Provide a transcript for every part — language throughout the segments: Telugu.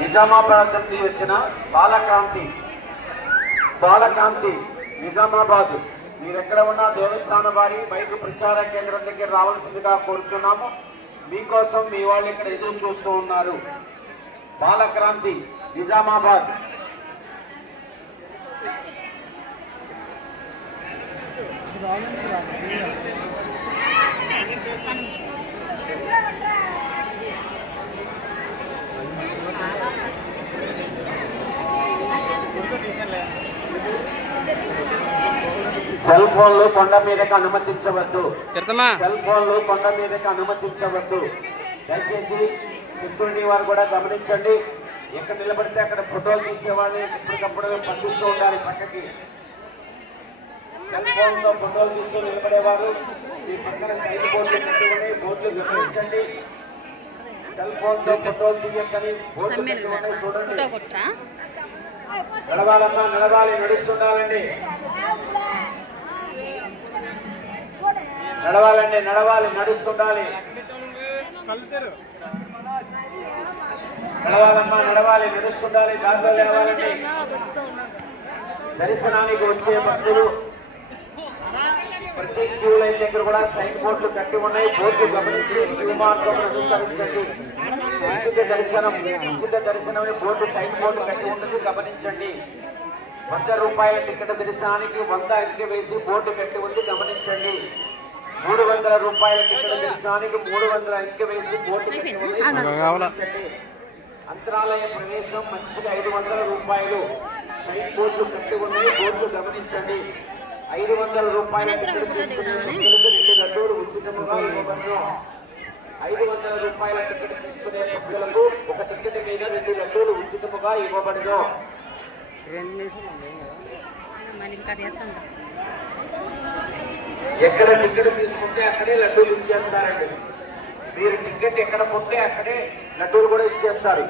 నిజామాబాద్ నుండి వచ్చిన బాలకాంతి నిజామాబాద్. మీరెక్కడ ఉన్నా దేవస్థానం వారి బైక్ ప్రచార కేంద్రం దగ్గర రావాల్సిందిగా కోరుచున్నాము. మీకోసం మీ వాళ్ళు ఇక్కడ ఎదురు చూస్తూ ఉన్నారు. బాలక్రాంతి నిజామాబాద్. సెల్ ఫోన్లు కొండ మీదకి అనుమతించవద్దు. దయచేసి సెక్యూరిటీ వారు కూడా గమనించండి. ఎక్కడ నిలబడితే అక్కడ ఫోటోలు తీసేవాళ్ళని ఎప్పటికప్పుడు పంపిస్తూ ఉండాలి. పక్కకి సెల్ ఫోన్ లో ఫోటోలు తీస్తూ నిలబడేవారు మీ పక్కన సైడ్ బోర్డులు పెట్టుకుని బోర్డులు గమనించండి. సెల్ ఫోన్ లో ఫోటోలు తీయకని బోర్డులు పెట్టుకుని చూడండి. నడవాలమ్మా, నడవాలి, నడుస్తుండాలండి. నడవాలి, నడుస్తుండాలి. నడవాలమ్మా, నడవాలి, నడుస్తుండాలి. దారిలో లేవాలండి. దర్శనానికి వచ్చే భక్తులు ప్రతి క్యూ లైన్ దగ్గర కూడా సైన్ బోర్డులు కట్టి ఉన్నాయి. బోర్డు గమనించి క్యూ మార్గం అనుసరించండి. ఉచిత దర్శనం బోర్డు సైన్ బోర్డు కట్టి ఉన్నది గమనించండి. 100 రూపాయల టికెట్ దర్శనానికి 100 అంకె వేసి బోర్డు కట్టి ఉంది గమనించండి. 300 రూపాయల టికెట్ దర్శనానికి 300 అంకె వేసి బోర్డు కట్టి ఉంది గమనించండి. అంతరాలయ ప్రవేశం మనిషికి 500 రూపాయలు. సైన్ బోర్డు కట్టి ఉన్నాయి, బోర్డు గమనించండి. 500 రూపాయల టికెట్ తీసుకునే 2 లడ్డూలు ఉచితంగా ఇవ్వబడును. 500 రూపాయల టికెట్ తీసుకునే భక్తులకు 1 టికెట్ మీద 2 లడ్డూలు ఉచితంగా ఇవ్వబడును. ఎక్కడ టికెట్ తీసుకుంటే అక్కడే లడ్డూలు ఇచ్చేస్తారండి. మీరు టికెట్ ఎక్కడ కొంటే అక్కడే లడ్డూలు కూడా ఇచ్చేస్తారు.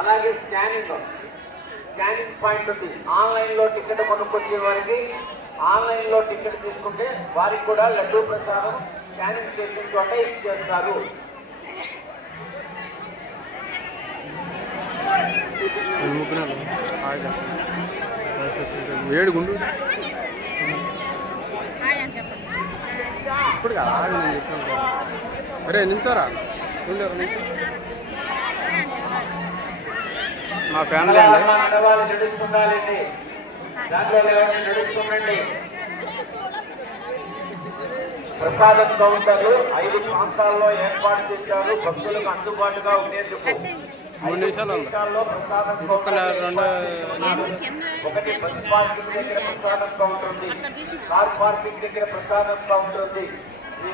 అలాగే స్కానింగ్ పాయింట్ ఉంది. ఆన్లైన్లో టికెట్ కొనుక్కొచ్చే వారికి ఆన్లైన్లో టికెట్ తీసుకుంటే వారికి కూడా లడ్డూ ప్రసాదం స్కానింగ్ చేసిన చోట ఇచ్చేస్తారు. వేడుగుండు ఇప్పుడు కదా అరే నిల్చోరా నిల్చో. మా ఫ్యామిలీ నడుస్తుండాలండి. నడుస్తుండండి. ప్రసాదం కౌంటర్లు 5 ప్రాంతాల్లో ఏర్పాటు చేశారు భక్తులకు అందుబాటుగా ఉండేందుకు. 3 నిమిషాల్లో ప్రసాదం కౌంటర్, ఒకటి బస్ పార్కింగ్ దగ్గర ప్రసాదం కౌంటర్ ఉంది, కార్ పార్కింగ్ దగ్గర ప్రసాదం కౌంటర్ ఉంది. శ్రీ